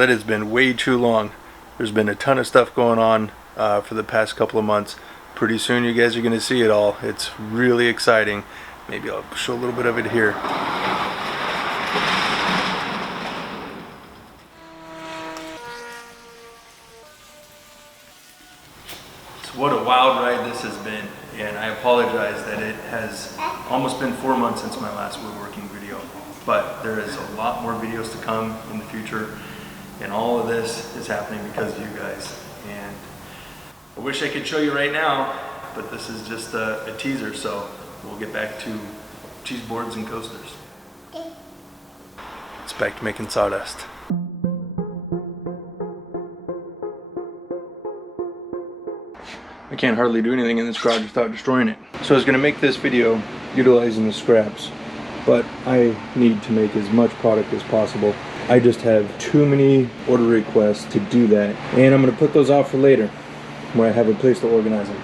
Well, it has been way too long. There's been a ton of stuff going on for the past couple of months. Pretty soon you guys are going to see it all. It's really exciting. Maybe I'll show a little bit of it here. So what a wild ride this has been, and I apologize that it has almost been 4 months since my last woodworking video, but there is a lot more videos to come in the future, and all of this is happening because of you guys. And I wish I could show you right now, but this is just a teaser, so we'll get back to cheese boards and coasters. It's back to making sawdust. I can't hardly do anything in this garage without destroying it. So I was going to make this video utilizing the scraps, but I need to make as much product as possible. I just have too many order requests to do that, and I'm going to put those off for later where I have a place to organize them.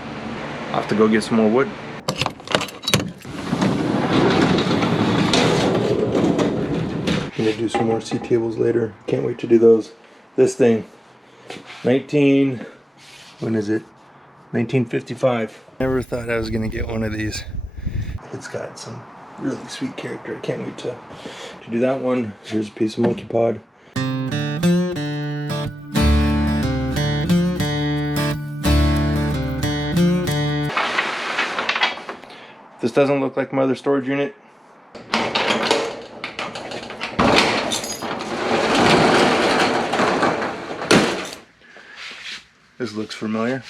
I'll have to go get some more wood. I'm going to do some more seat tables later. Can't wait to do those. This thing, when is it? 1955. Never thought I was going to get one of these. It's got some really sweet character. I can't wait to do that one. Here's a piece of monkey pod. This doesn't look like my other storage unit. This looks familiar.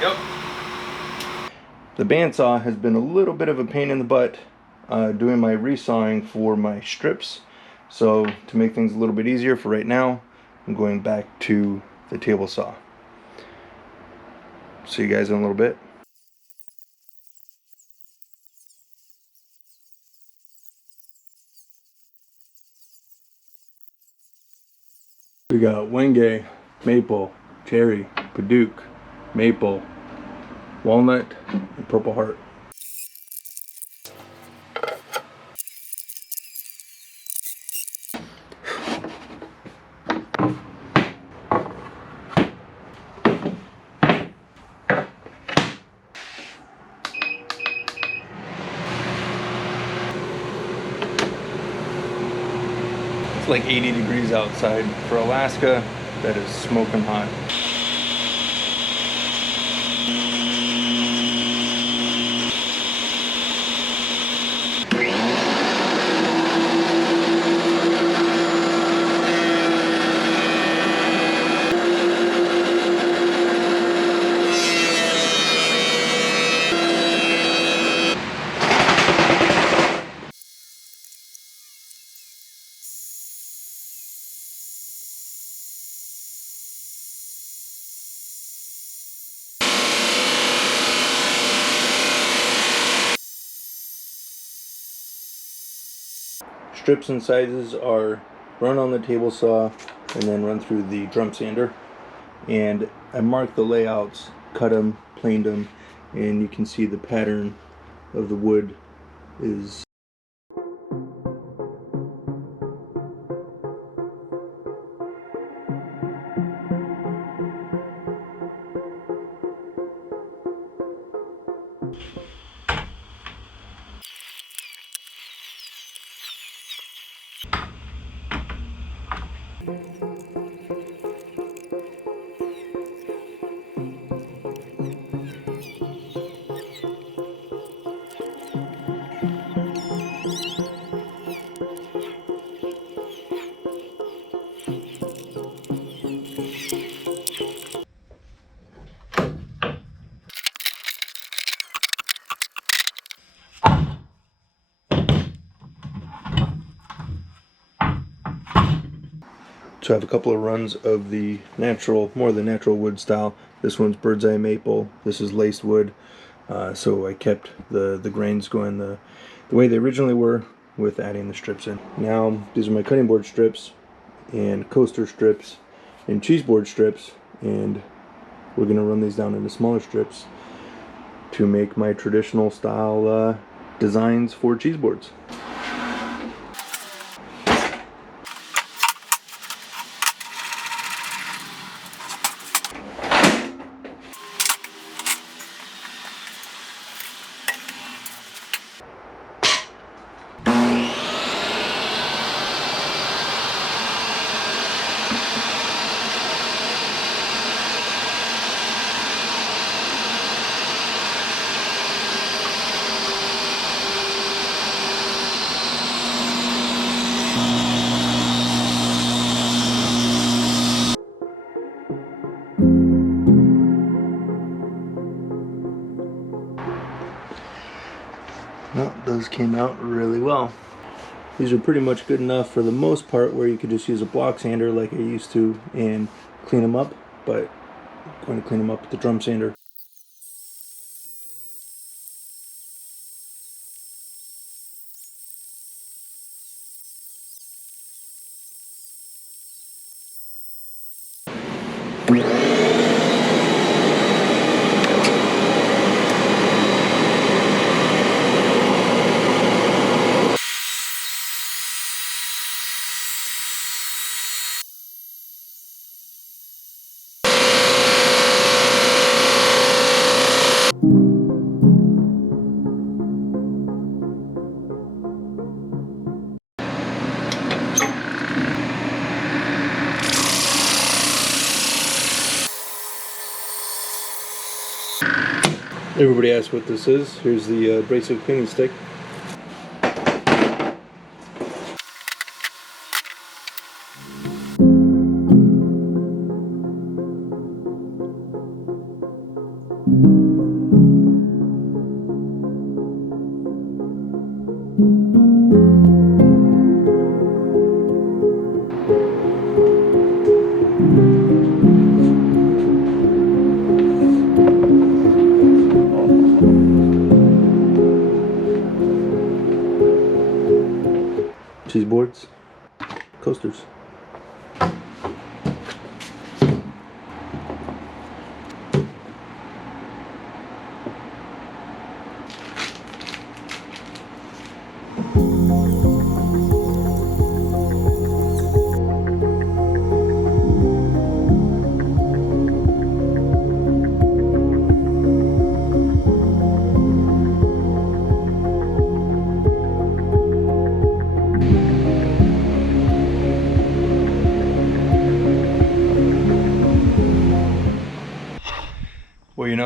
Yep. The bandsaw has been a little bit of a pain in the butt doing my resawing for my strips. So to make things a little bit easier for right now, I'm going back to the table saw. See you guys in a little bit. We got Wenge, maple, cherry, Paduke, maple, walnut, and purple heart. like 80 degrees outside. For Alaska, that is smoking hot. Strips and sizes are run on the table saw and then run through the drum sander. And I marked the layouts, cut them, planed them, and you can see the pattern of the wood is So I have a couple of runs of the natural, more of the natural wood style. This one's bird's eye maple. This is laced wood. So I kept the grains going the way they originally were with adding the strips in. Now these are my cutting board strips and coaster strips and cheese board strips, and we're going to run these down into smaller strips to make my traditional style designs for cheese boards. Well, those came out really well. These are pretty much good enough for the most part, where you could just use a block sander like I used to and clean them up, but I'm going to clean them up with the drum sander. Everybody asks what this is. Here's the abrasive cleaning stick.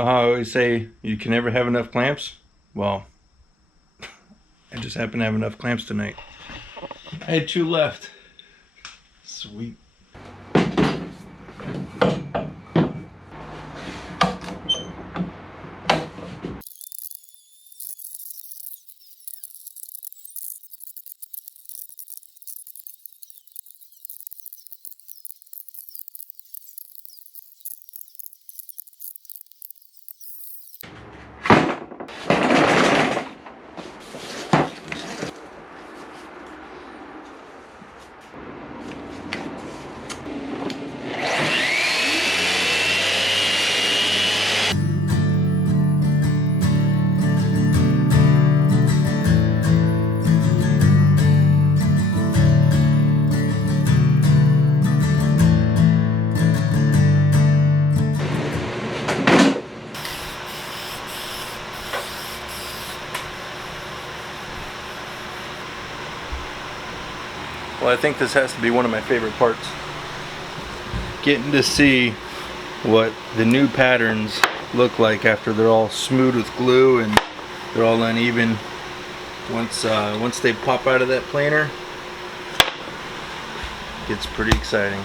know how I always say you can never have enough clamps? Well, I just happen to have enough clamps tonight. I had 2 left. Sweet. Well, I think this has to be one of my favorite parts. Getting to see what the new patterns look like after they're all smoothed with glue and they're all uneven. Once they pop out of that planer, it gets pretty exciting.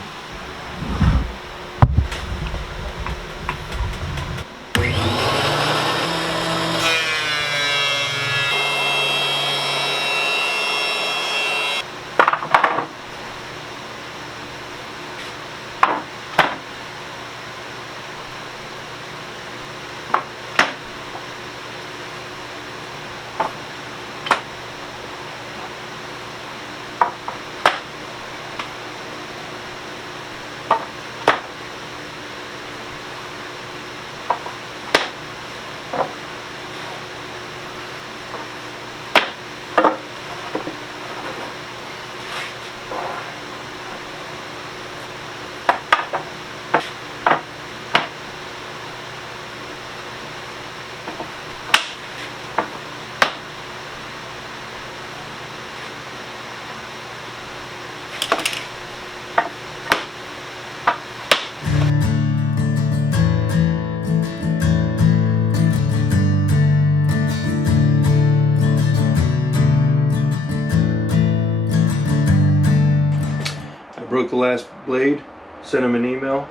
Broke the last blade, sent them an email.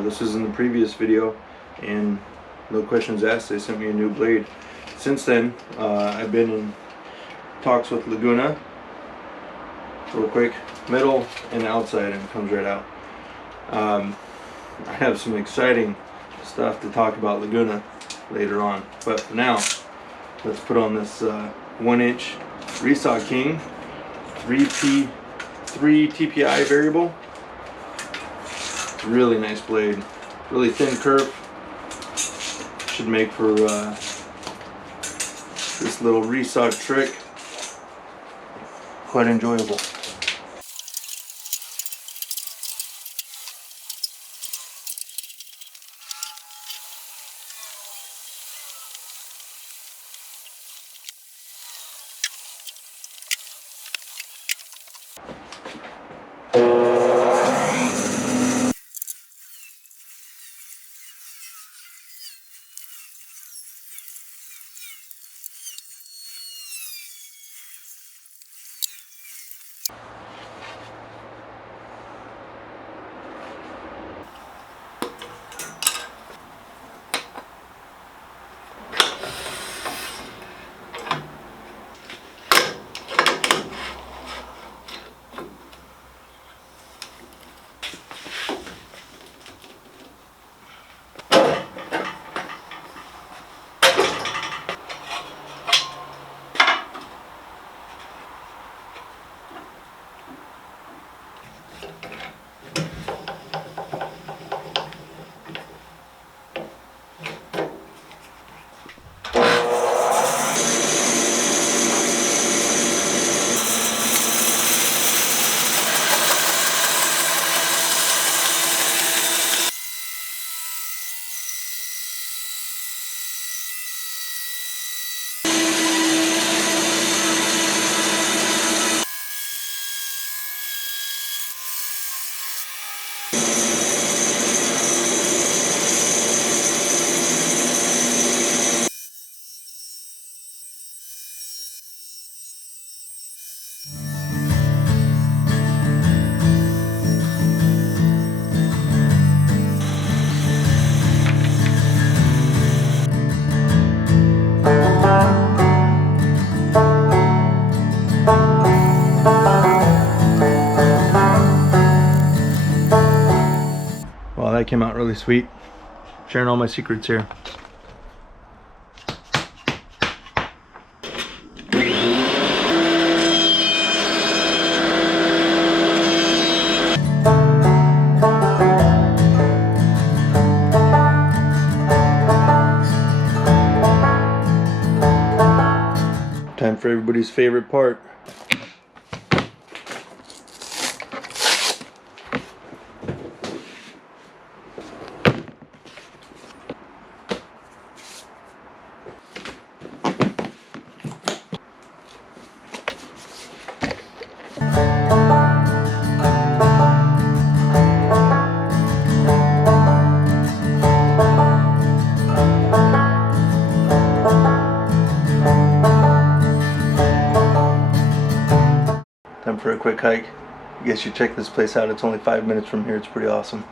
This was in the previous video, and no questions asked, they sent me a new blade. Since then, I've been in talks with Laguna. Real quick, middle and outside, and it comes right out. I have some exciting stuff to talk about Laguna later on, but for now, let's put on this 1-inch Resaw King 3 TPI variable. Really nice blade, really thin curve. Should make for this little resaw trick quite enjoyable. that came out really sweet. Sharing all my secrets here. Time for everybody's favorite part. Time for a quick hike. I guess you check this place out. It's only 5 minutes from here. It's pretty awesome.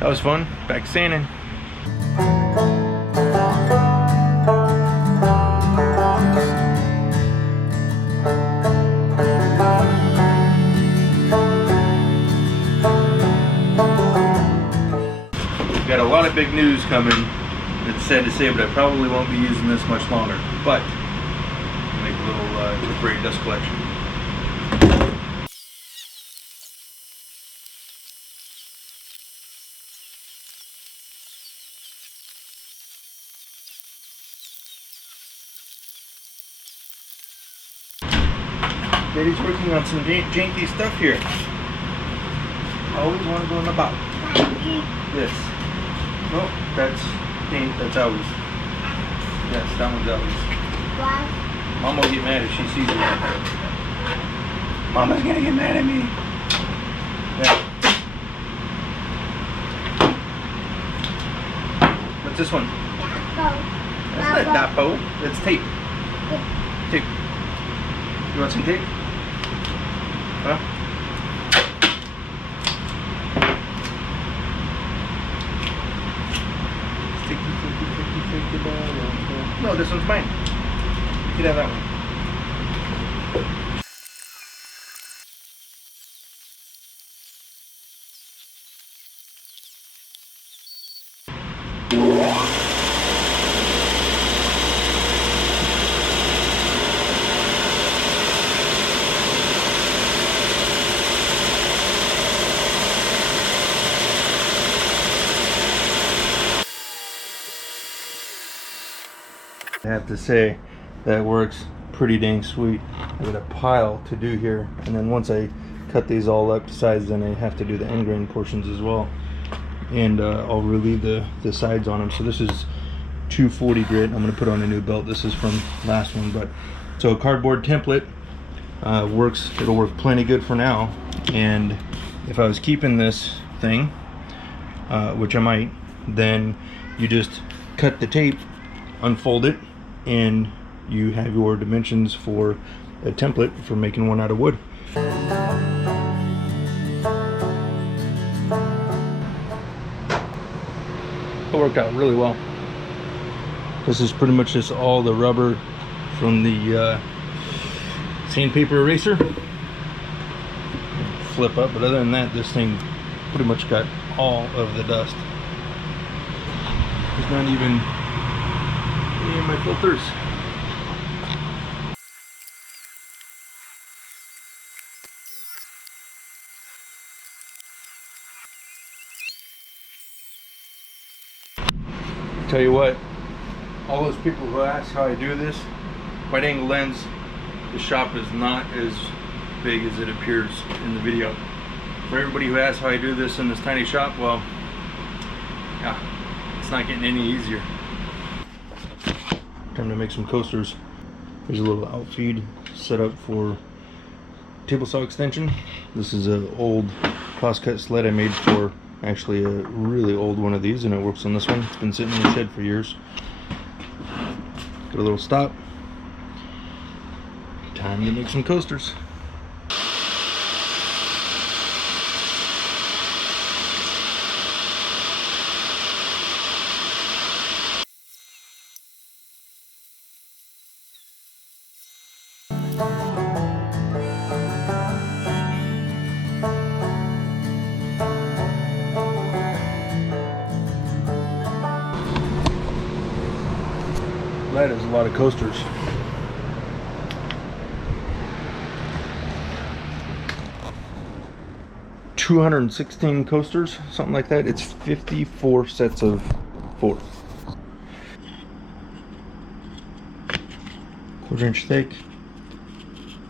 That was fun. Back sanding. Got a lot of big news coming. It's sad to say, but I probably won't be using this much longer. But make a little temporary dust collection. Daddy's working on some janky stuff here. Always want to go in the box. Yes. No, that's ours. Yes, that one's ours. Mom will get mad if she sees it. Mama's gonna get mad at me. Yeah. What's this one? That's not DeVo. That's tape. Tape. You want some tape? Huh? No, this one's mine. You can have that one. I have to say that works pretty dang sweet. I got a pile to do here, and then once I cut these all up to size, then I have to do the end grain portions as well, and I'll relieve the sides on them. So this is 240 grit. I'm going to put on a new belt. This is from last one, but so a cardboard template works. It'll work plenty good for now. And if I was keeping this thing, which I might, then you just cut the tape, unfold it, and you have your dimensions for a template for making one out of wood. It worked out really well. This is pretty much just all the rubber from the sandpaper eraser. Flip up, but other than that, this thing pretty much got all of the dust. There's not even any of my filters. Tell you what, all those people who ask how I do this, wide angle lens, the shop is not as big as it appears in the video. For everybody who asks how I do this in this tiny shop, well, yeah, it's not getting any easier. Time to make some coasters. Here's a little outfeed set up for table saw extension. This is an old crosscut sled I made for Actually a really old one of these, and it works on this one. It's been sitting in the shed for years. Got a little stop. Time to make some coasters. That is a lot of coasters. $216 coasters, something like that. It's 54 sets of 4. 1/4 inch thick.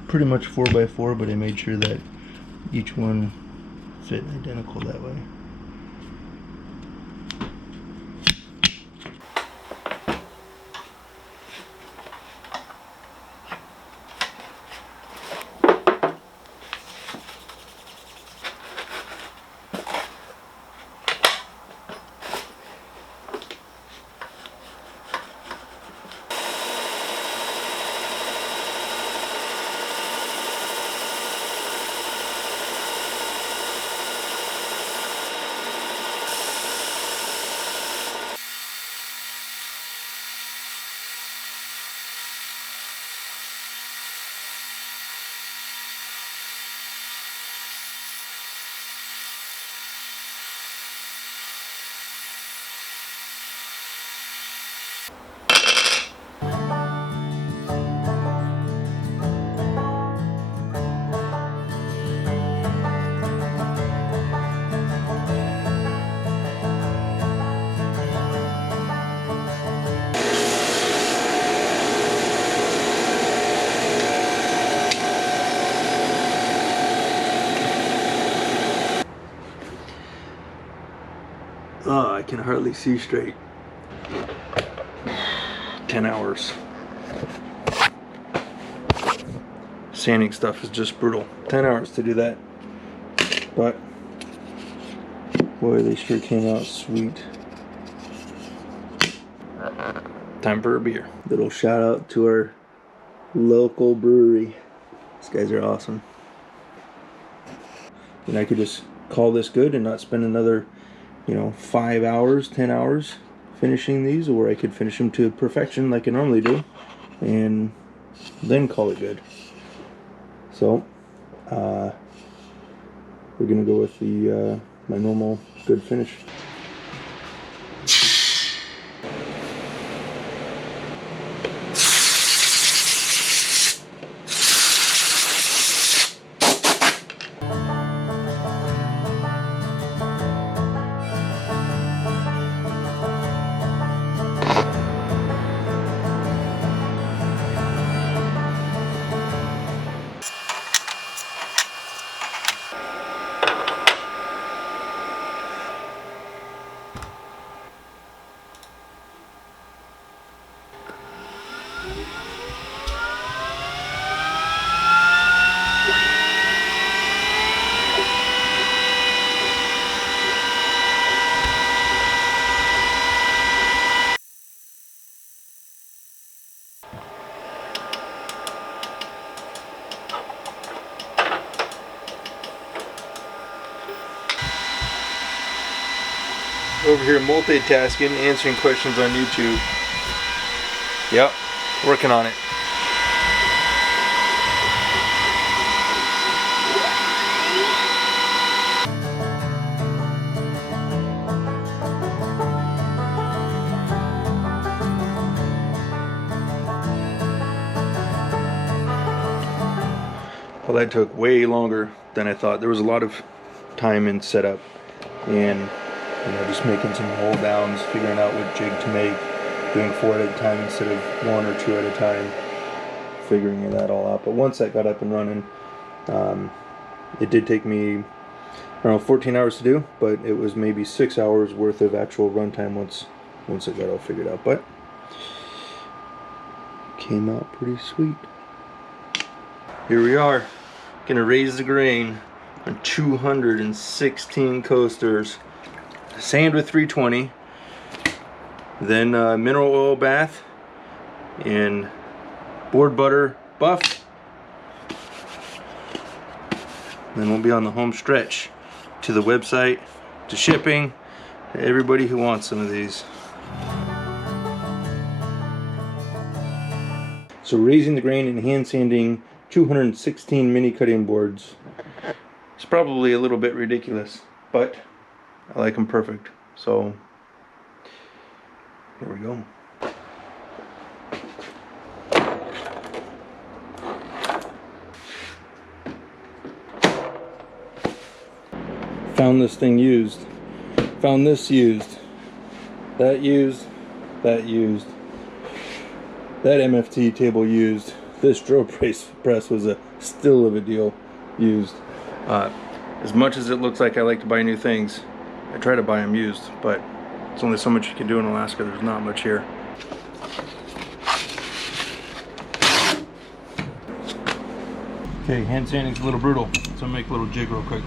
Pretty much 4x4, but I made sure that each one fit identical that way. Oh, I can hardly see straight. 10 hours. Sanding stuff is just brutal. 10 hours to do that. But, boy, they sure came out sweet. Time for a beer. Little shout out to our local brewery. These guys are awesome. And I could just call this good and not spend another 5 hours, 10 hours finishing these, or I could finish them to perfection like I normally do and then call it good. So we're gonna go with the my normal good finish. Over here multitasking, answering questions on YouTube. Yep, working on it. Well, that took way longer than I thought. There was a lot of time in setup and just making some hold downs, figuring out what jig to make, doing 4 at a time instead of 1 or 2 at a time, figuring that all out. But once that got up and running, it did take me, 14 hours to do, but it was maybe 6 hours worth of actual runtime once it got all figured out. But came out pretty sweet. Here we are, gonna raise the grain on 216 coasters. sand with 320, then mineral oil bath in board butter buff. Then we'll be on the home stretch to the website, to shipping, to everybody who wants some of these. So raising the grain and hand sanding 216 mini cutting boards. It's probably a little bit ridiculous, but I like them perfect. So here we go. Found this thing used. Found this used. That used. That used. That MFT table used. This drill press was a still of a deal used. As much as it looks like I like to buy new things, I try to buy them used, but it's only so much you can do in Alaska. There's not much here. Okay, hand sanding's a little brutal, so I'll make a little jig real quick.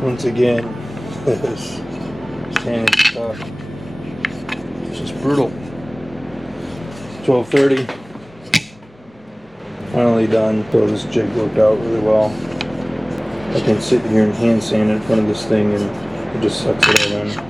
Once again, this sanding stuff, it's just brutal. 12:30, finally done. So this jig worked out really well. I can sit here and hand sand in front of this thing and it just sucks it all in.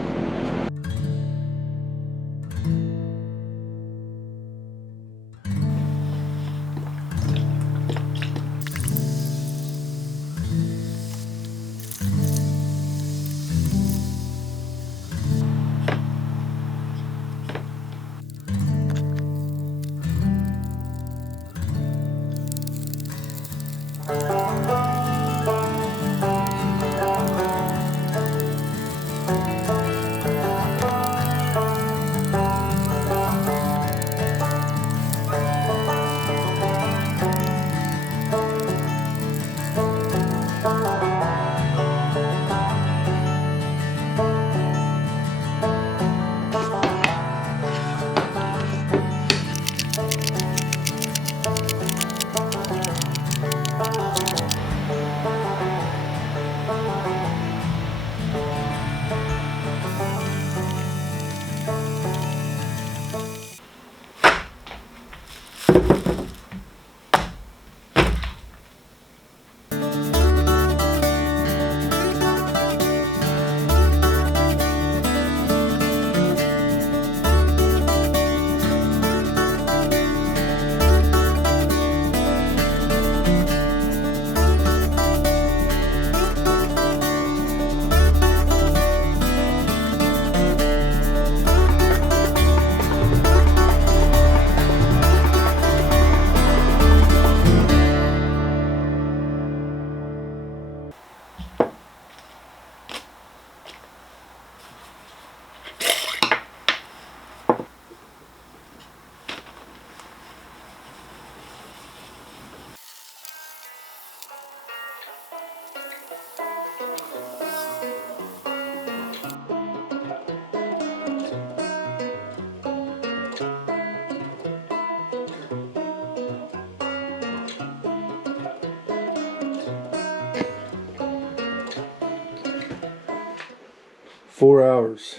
4 hours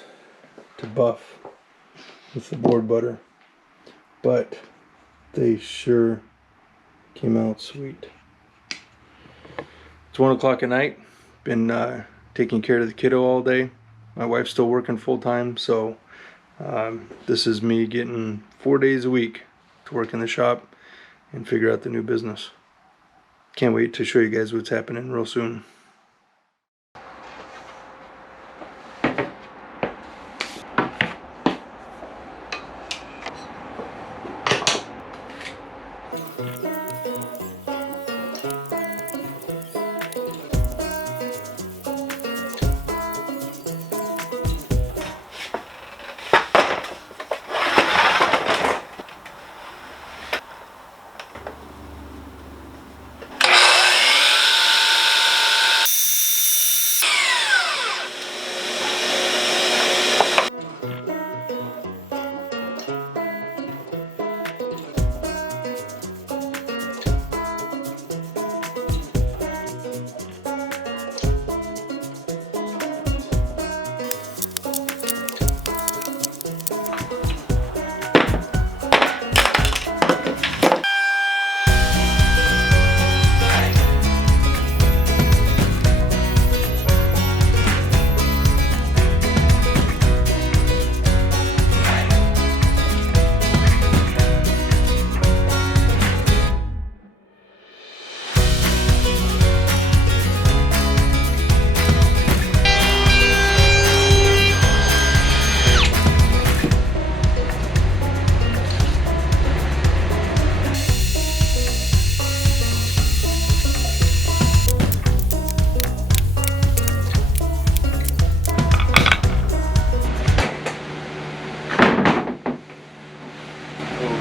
to buff with the board butter, but they sure came out sweet. It's 1 o'clock at night. Been taking care of the kiddo all day. My wife's still working full-time, so this is me getting 4 days a week to work in the shop and figure out the new business. Can't wait to show you guys what's happening real soon.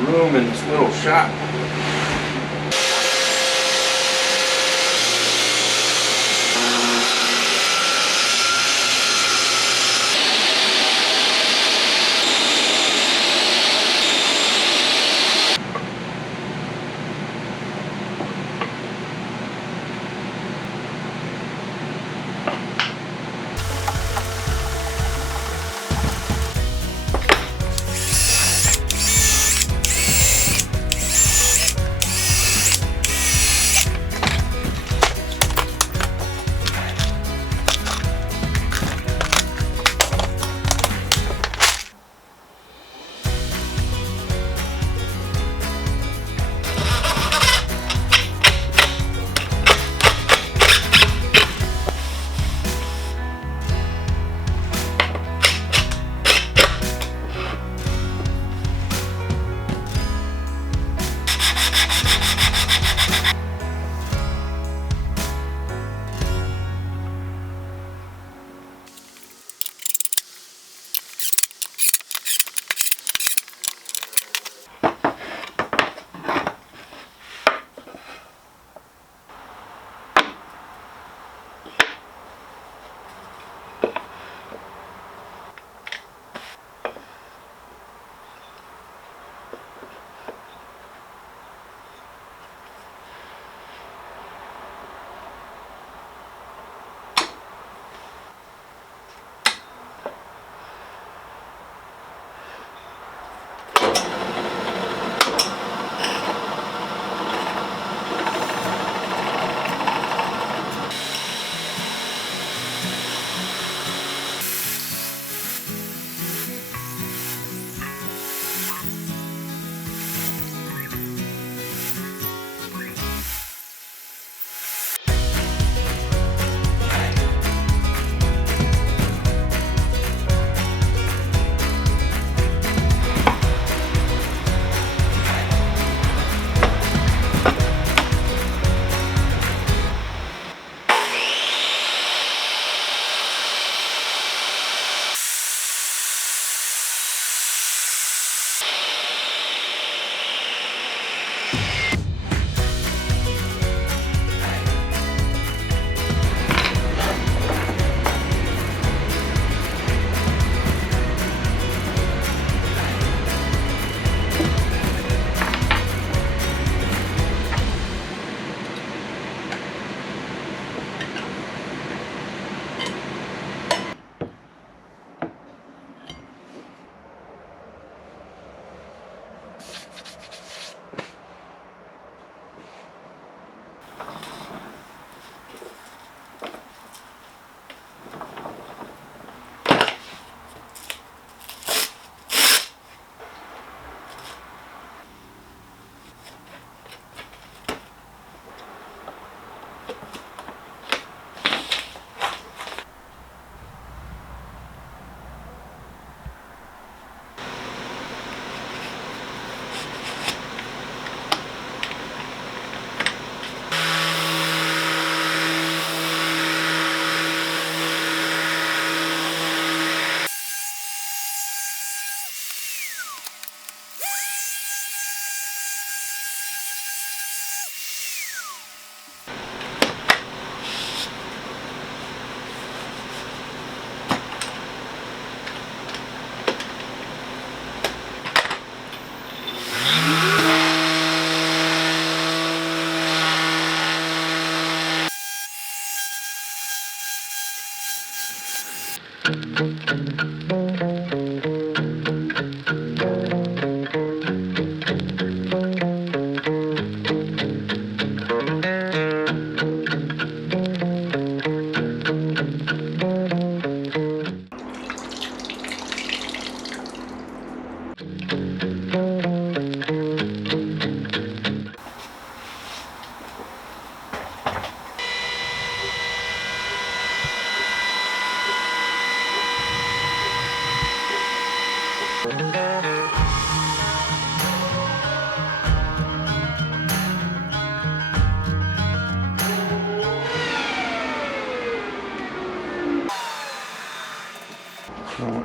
Room in this little shop.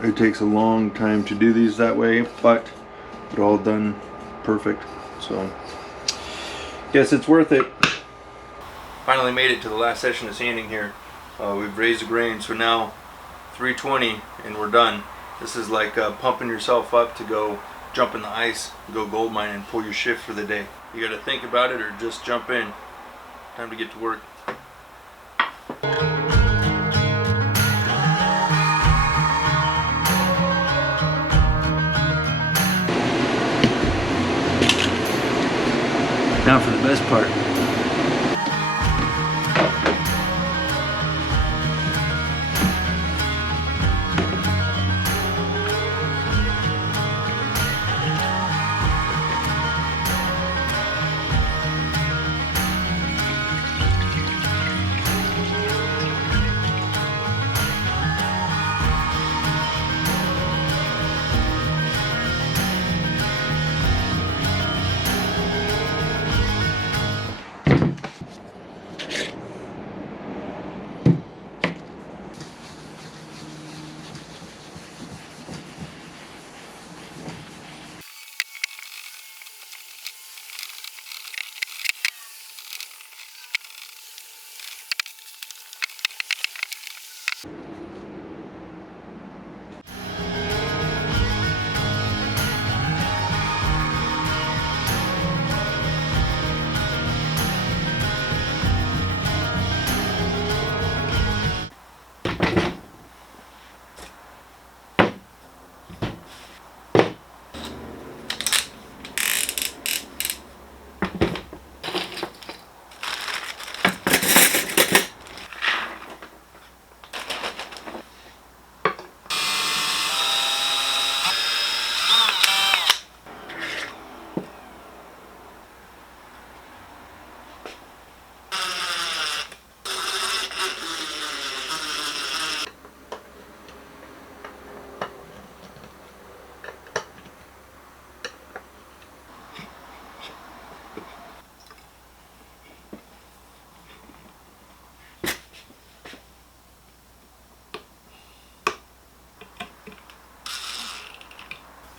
It takes a long time to do these that way, but they're all done perfect. So, guess it's worth it. Finally made it to the last session of sanding here. We've raised the grain, so now 320 and we're done. This is like pumping yourself up to go jump in the ice, go gold mine and pull your shift for the day. You gotta think about it or just jump in. Time to get to work. Now for the best part.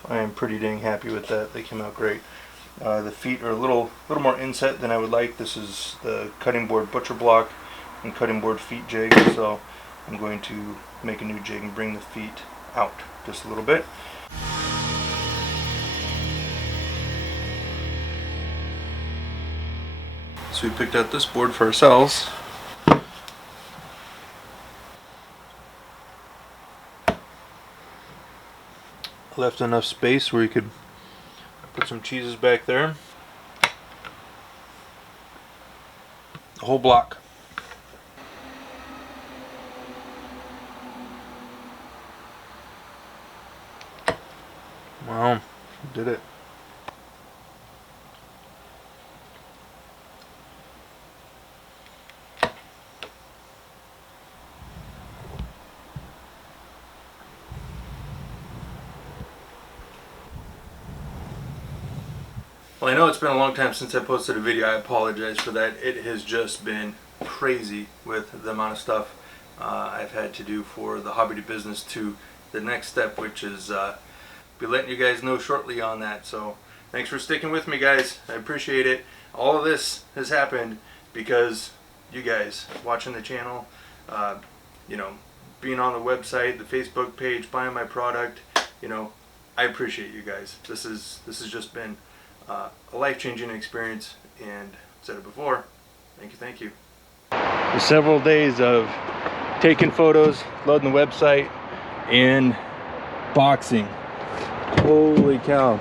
I am pretty dang happy with that. They came out great. The feet are a little more inset than I would like. This is the cutting board butcher block and cutting board feet jig, so I'm going to make a new jig and bring the feet out just a little bit. So we picked out this board for ourselves. Left enough space where you could put some cheeses back there. The whole block. Wow, did it. Well, I know it's been a long time since I posted a video. I apologize for that. It has just been crazy with the amount of stuff I've had to do for the hobby to business to the next step, which is be letting you guys know shortly on that. So thanks for sticking with me, guys. I appreciate it. All of this has happened because you guys watching the channel, you know, being on the website, the Facebook page, buying my product. You know, I appreciate you guys. This has just been a life-changing experience, and I've said it before. Thank you. Several days of taking photos, loading the website, and boxing. Holy cow.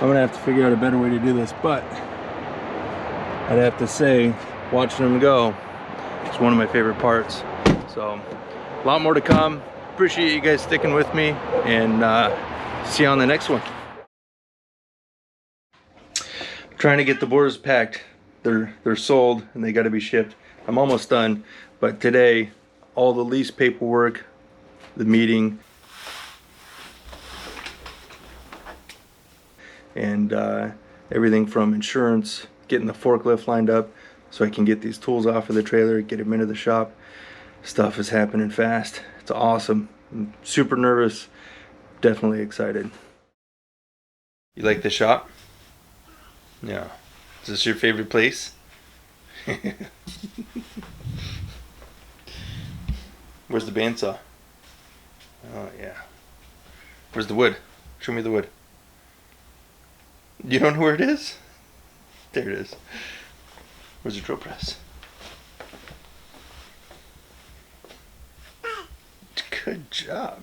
I'm gonna have to figure out a better way to do this, but I'd have to say watching them go is one of my favorite parts. So a lot more to come. Appreciate you guys sticking with me, and see you on the next one. Trying to get the boards packed. They're sold and they got to be shipped. I'm almost done, but today all the lease paperwork, the meeting, and everything from insurance, getting the forklift lined up so I can get these tools off of the trailer, get them into the shop. Stuff is happening fast. It's awesome. I'm super nervous, definitely excited. You like the shop? Yeah. Is this your favorite place? Where's the bandsaw? Oh yeah. Where's the wood? Show me the wood. You don't know where it is? There it is. Where's the drill press? Good job.